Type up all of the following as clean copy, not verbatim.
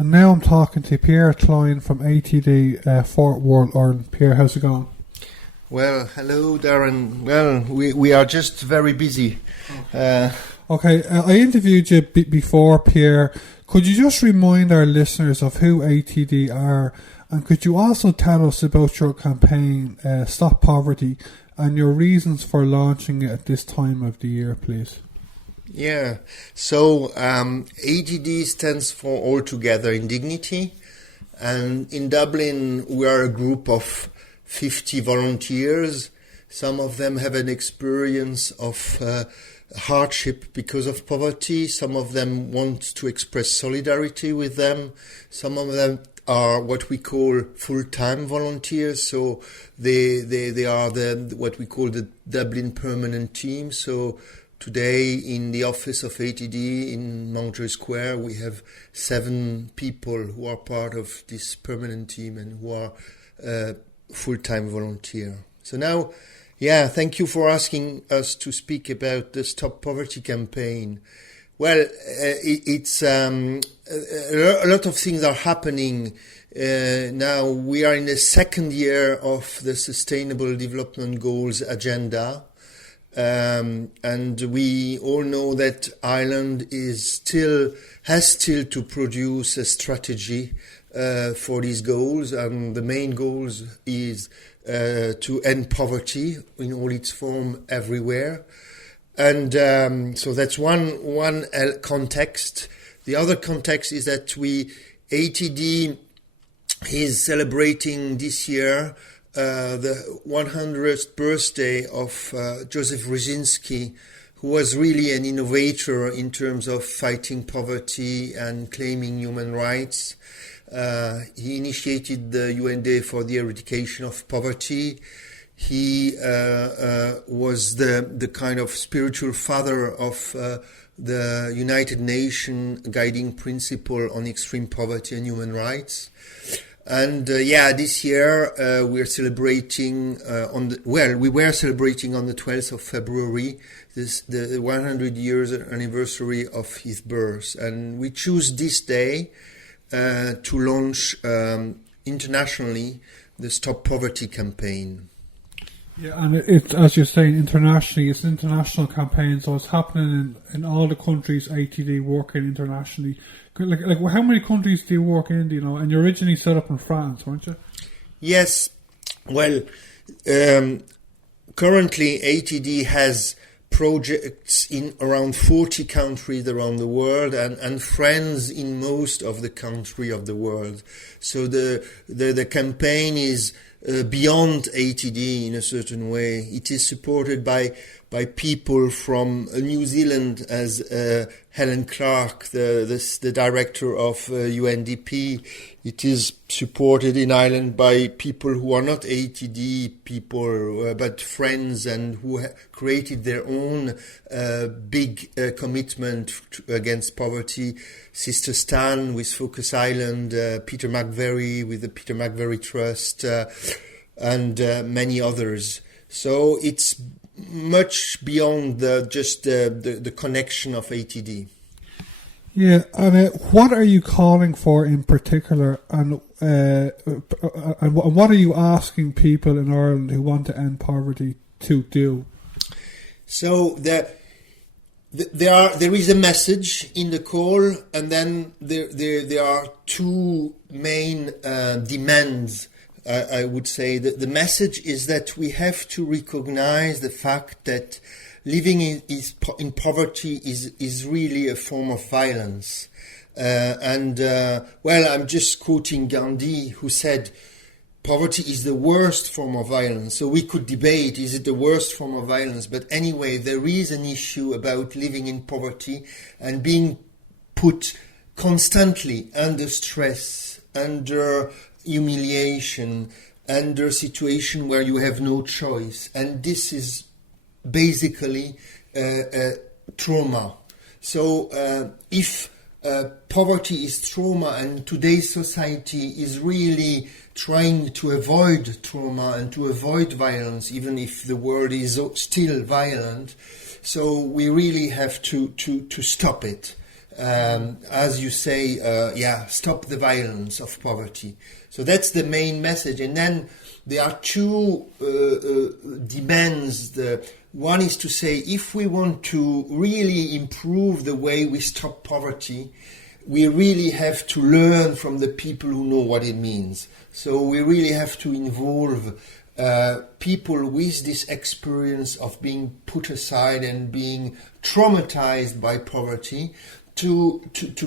And now I'm talking to Pierre Klein from ATD Fourth World, Ireland. Pierre, how's it going? Well, hello, Darren. Well, we are just very busy. Okay, I interviewed you before, Pierre. Could you just remind our listeners of who ATD are, and could you also tell us about your campaign, Stop Poverty, and your reasons for launching it at this time of the year, please? Yeah, so ATD stands for All Together in Dignity, and in Dublin we are a group of 50 volunteers. Some of them have an experience of hardship because of poverty. Some of them want to express solidarity with them. Some of them are what we call full-time volunteers. So they are what we call the Dublin permanent team. So today in the office of ATD in Mountjoy Square, we have 7 people who are part of this permanent team and who are full-time volunteer. So now, thank you for asking us to speak about the Stop Poverty campaign. Well, it's a lot of things are happening. Now we are in the second year of the Sustainable Development Goals agenda. And we all know that Ireland has still to produce a strategy for these goals, and the main goals is to end poverty in all its form everywhere. And so that's one context. The other context is that ATD is celebrating this year the 100th birthday of Joseph Brzezinski, who was really an innovator in terms of fighting poverty and claiming human rights. He initiated the UN Day for the Eradication of Poverty. He was the kind of spiritual father of the United Nations guiding principle on extreme poverty and human rights. And this year we are celebrating we were celebrating on the 12th of February the 100 years anniversary of his birth, and we choose this day to launch internationally the Stop Poverty campaign. Yeah, and it's, as you're saying, internationally, it's an international campaign, so it's happening in all the countries ATD working internationally. Like how many countries do you work in, do you know? And you originally set up in France, weren't you? Yes. Well, currently ATD has projects in around 40 countries around the world and friends in most of the countries of the world. So the campaign is beyond ATD in a certain way. It is supported by people from New Zealand, as Helen Clark, the director of UNDP. It is supported in Ireland by people who are not ATD people, but friends, and who created their own big commitment against poverty. Sister Stan with Focus Island, Peter McVerry with the Peter McVerry Trust, and many others. So it's much beyond just the connection of ATD. Yeah, and what are you calling for in particular, and what are you asking people in Ireland who want to end poverty to do? So there is a message in the call, and then there are two main demands. I would say that the message is that we have to recognize the fact that living in poverty is really a form of violence. I'm just quoting Gandhi, who said, poverty is the worst form of violence. So we could debate, is it the worst form of violence? But anyway, there is an issue about living in poverty and being put constantly under stress, under humiliation, under a situation where you have no choice. And this is basically trauma. So if poverty is trauma, and today's society is really trying to avoid trauma and to avoid violence, even if the world is still violent, so we really have to stop it. as you say, stop the violence of poverty. So that's the main message. And then there are two demands. One is to say, if we want to really improve the way we stop poverty, we really have to learn from the people who know what it means. So we really have to involve people with this experience of being put aside and being traumatized by poverty to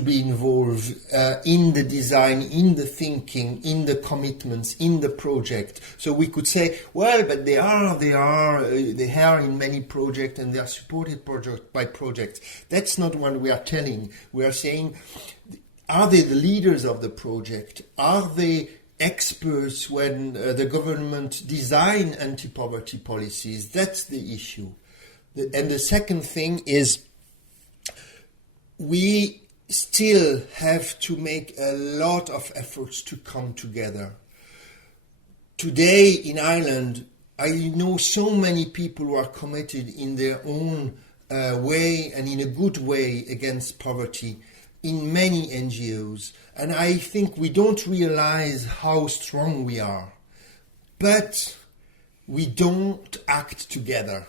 be involved in the design, in the thinking, in the commitments, in the project. So we could say, well, but they are in many projects and they are supported project by projects. That's not what we are telling. We are saying, are they the leaders of the project? Are they experts when the government design anti-poverty policies? That's the issue. And the second thing is, we still have to make a lot of efforts to come together. Today in Ireland, I know so many people who are committed in their own way and in a good way against poverty in many NGOs. And I think we don't realize how strong we are. But we don't act together.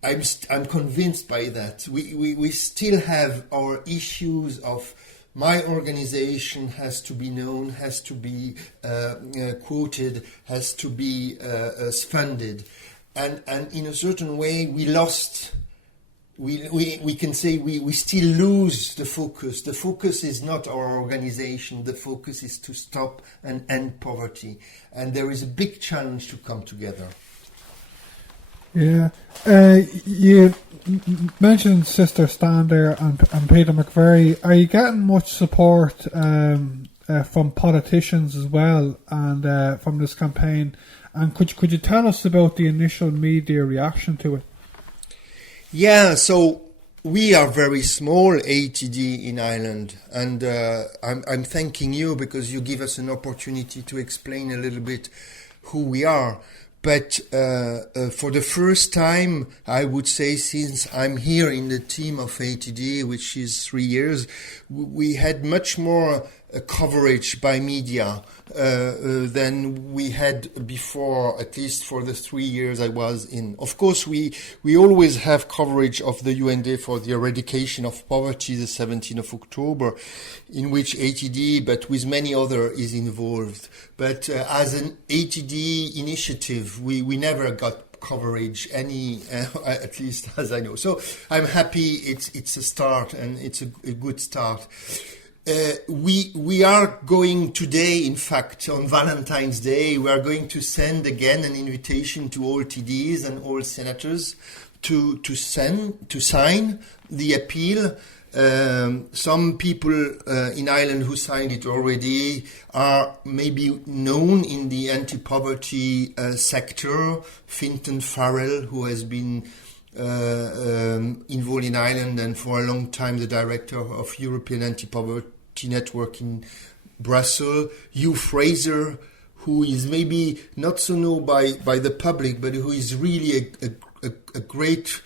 I'm convinced by that. We still have our issues of my organization has to be known, has to be quoted, has to be funded. And in a certain way, we lost. We can say we still lose the focus. The focus is not our organization. The focus is to stop and end poverty. And there is a big challenge to come together. Yeah, you mentioned Sister Stan there and Peter McVerry. Are you getting much support from politicians as well and from this campaign? And could you tell us about the initial media reaction to it? Yeah, so we are very small, ATD in Ireland, and I'm thanking you because you give us an opportunity to explain a little bit who we are. But for the first time, I would say, since I'm here in the team of ATD, which is 3 years, we had much more coverage by media than we had before, at least for the 3 years I was in. Of course, we always have coverage of the UN Day for the Eradication of Poverty, the 17th of October, in which ATD, but with many others, is involved. But as an ATD initiative, we never got coverage, at least as I know. So I'm happy it's a start, and it's a good start. We are going today, in fact, on Valentine's Day, we are going to send again an invitation to all TDs and all senators to sign the appeal. Some people in Ireland who signed it already are maybe known in the anti-poverty sector. Fintan Farrell, who has been involved in Ireland and for a long time the director of European Anti-Poverty Network in Brussels. Hugh Fraser, who is maybe not so known by the public, but who is really a great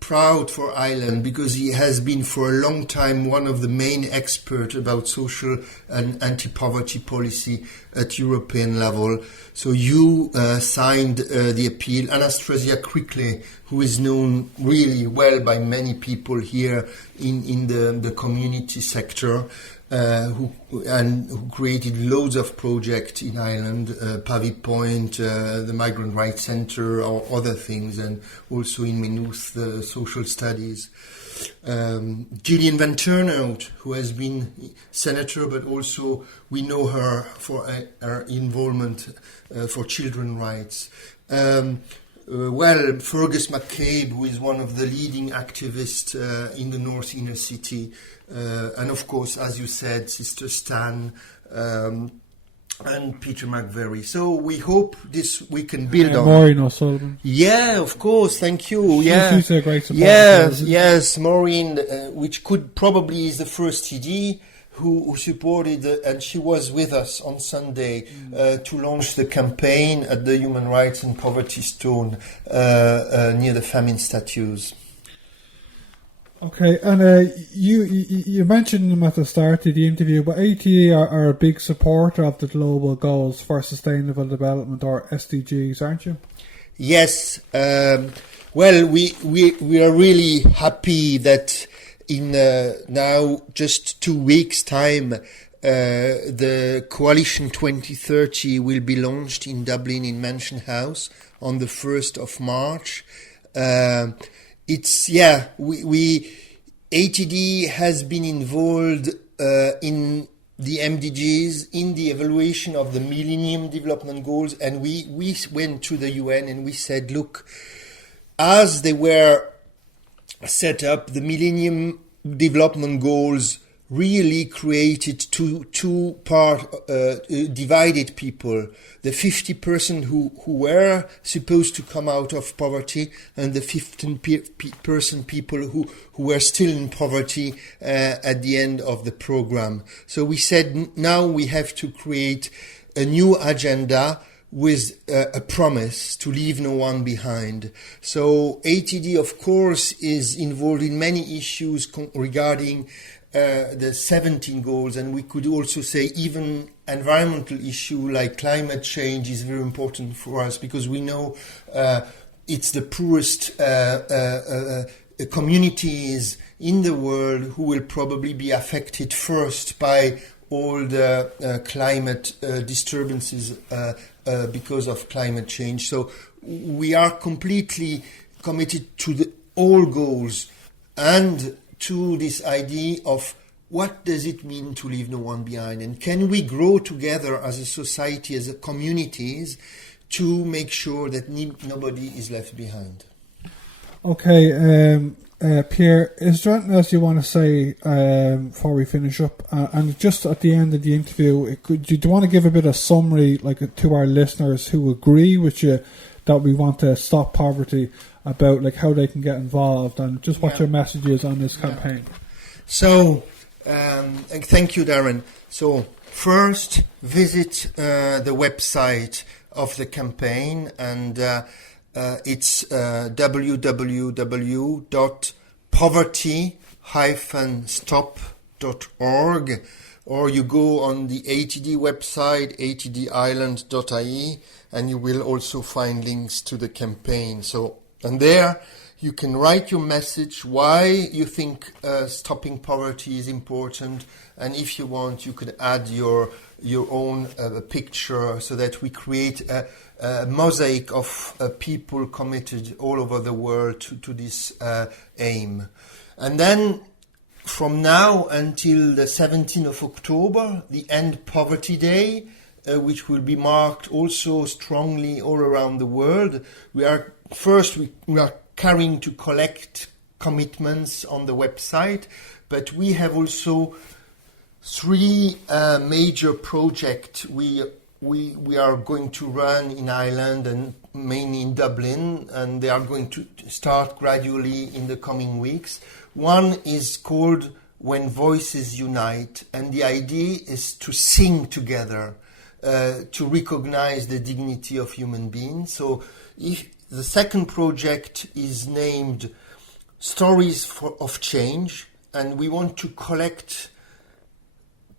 proud for Ireland because he has been for a long time one of the main experts about social and anti-poverty policy at European level. So you signed the appeal. Anastasia Quickly, who is known really well by many people here in the community sector, who created loads of projects in Ireland, Pavy Point, the Migrant Rights Centre, or other things, and also in Maynooth, the social studies. Gillian Van Turnhout, who has been senator, but also we know her for her involvement for children's rights. Fergus McCabe, who is one of the leading activists in the North Inner City, and of course, as you said, Sister Stan and Peter McVerry. So we hope we can build on. Maureen O'Sullivan. Yeah, of course. Thank you. She's a great supporter. Yes, Maureen, which probably is the first TD who supported, and she was with us on Sunday to launch the campaign at the Human Rights and Poverty Stone near the famine statues. Okay, and you mentioned them at the start of the interview, but ATD are a big supporter of the Global Goals for Sustainable Development, or SDGs, aren't you? Yes. Well, we are really happy that in now just 2 weeks' time, the Coalition 2030 will be launched in Dublin in Mansion House on the 1st of March. ATD has been involved in the MDGs, in the evaluation of the Millennium Development Goals, and we went to the UN and we said, look, as they were set up, the Millennium Development Goals really created two divided people. The 50% who were supposed to come out of poverty, and the 15% people who were still in poverty at the end of the program. So we said now we have to create a new agenda with a promise to leave no one behind. So ATD, of course, is involved in many issues regarding the 17 goals, and we could also say even environmental issue like climate change is very important for us, because we know it's the poorest communities in the world who will probably be affected first by all the climate disturbances because of climate change. So we are completely committed to all goals and to this idea of what does it mean to leave no one behind, and can we grow together as a society, as a communities, to make sure that nobody is left behind. Okay, Pierre, is there anything else you want to say before we finish up? And just at the end of the interview, do you want to give a bit of summary, like, to our listeners who agree with you that we want to stop poverty, about like how they can get involved, and just what your message is on this campaign? So, thank you, Darren. So, first, visit the website of the campaign, and it's www.poverty-stop.org, or you go on the ATD website, atdireland.ie, and you will also find links to the campaign. So, and there you can write your message, why you think stopping poverty is important, and if you want, you could add your own picture, so that we create a mosaic of people committed all over the world to this aim. And then from now until the 17th of October, the End Poverty Day, which will be marked also strongly all around the world, we are carrying to collect commitments on the website, but we have also 3 major projects we are going to run in Ireland, and mainly in Dublin, and they are going to start gradually in the coming weeks. One is called When Voices Unite, and the idea is to sing together, to recognize the dignity of human beings. So the second project is named Stories of Change, and we want to collect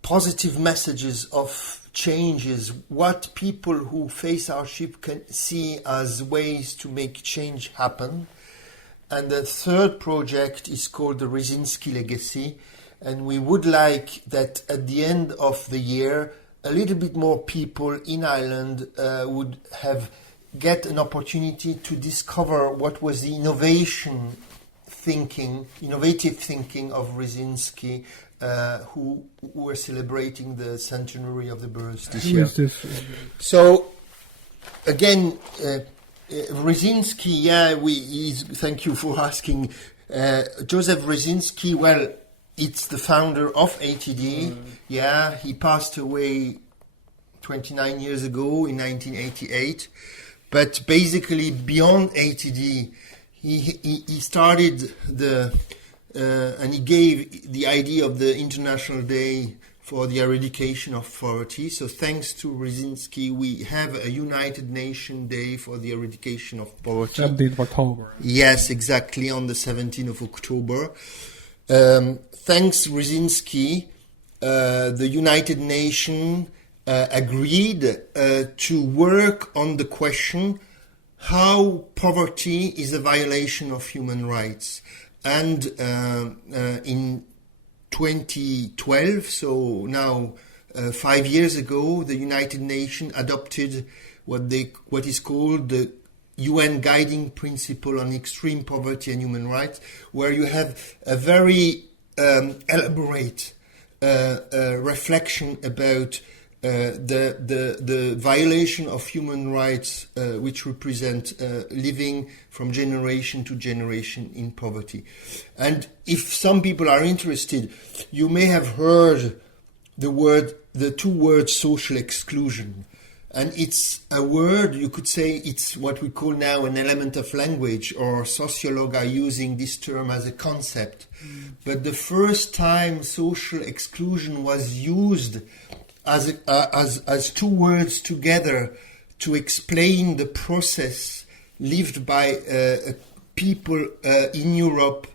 positive messages of changes, what people who face hardship can see as ways to make change happen. And the third project is called the Brzezinski Legacy, and we would like that at the end of the year a little bit more people in Ireland would get an opportunity to discover what was the innovative thinking of Brzezinski, who were celebrating the centenary of the birth this year. So, again, Brzezinski, thank you for asking. Joseph Brzezinski, well, it's the founder of ATD. Yeah, he passed away 29 years ago in 1988. But basically, beyond ATD, he started and he gave the idea of the International Day for the Eradication of Poverty. So thanks to Brzezinski, we have a United Nations Day for the Eradication of Poverty. 17th of October. Yes, exactly, on the 17th of October. thanks Brzezinski, the United Nations agreed to work on the question how poverty is a violation of human rights. And in 2012, so now 5 years ago, the United Nations adopted what is called the UN Guiding Principle on Extreme Poverty and Human Rights, where you have a very elaborate reflection about the violation of human rights, which represent living from generation to generation in poverty. And if some people are interested, you may have heard the two words social exclusion. And it's a word, you could say it's what we call now an element of language, or sociologues are using this term as a concept. But the first time social exclusion was used as two words together to explain the process lived by people in Europe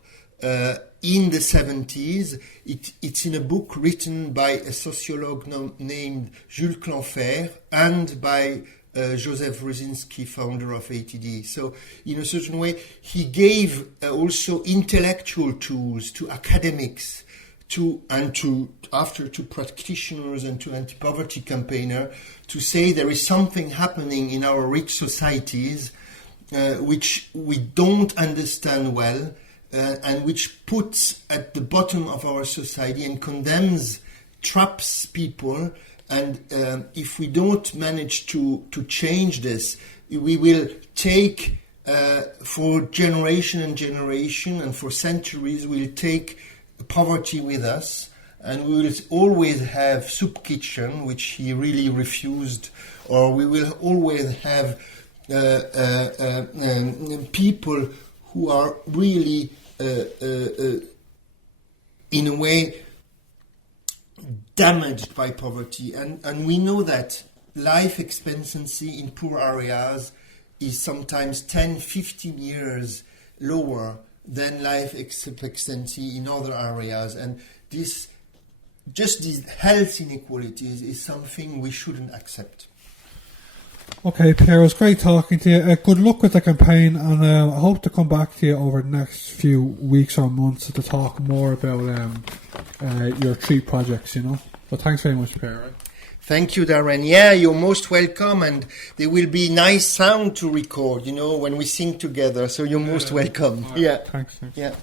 in the 70s. It's in a book written by a sociologue named Jules Clanfer and by Joseph Brzezinski, founder of ATD. So in a certain way, he gave also intellectual tools to academics, to practitioners and to anti-poverty campaigners to say there is something happening in our rich societies which we don't understand well, and which puts at the bottom of our society and condemns, traps people. And if we don't manage to change this, we will take, for generation and generation and for centuries, we'll take poverty with us, and we will always have soup kitchen, which he really refused, or we will always have people who are really in a way damaged by poverty. And we know that life expectancy in poor areas is sometimes 10, 15 years lower than life expectancy in other areas. And these health inequalities is something we shouldn't accept. Okay, Pierre, it was great talking to you. Good luck with the campaign, and I hope to come back to you over the next few weeks or months to talk more about your three projects, But thanks very much, Pierre. Right? Thank you, Darren. Yeah, you're most welcome, and there will be nice sound to record, when we sing together, so you're most welcome. Right. Yeah. Thanks. Yeah.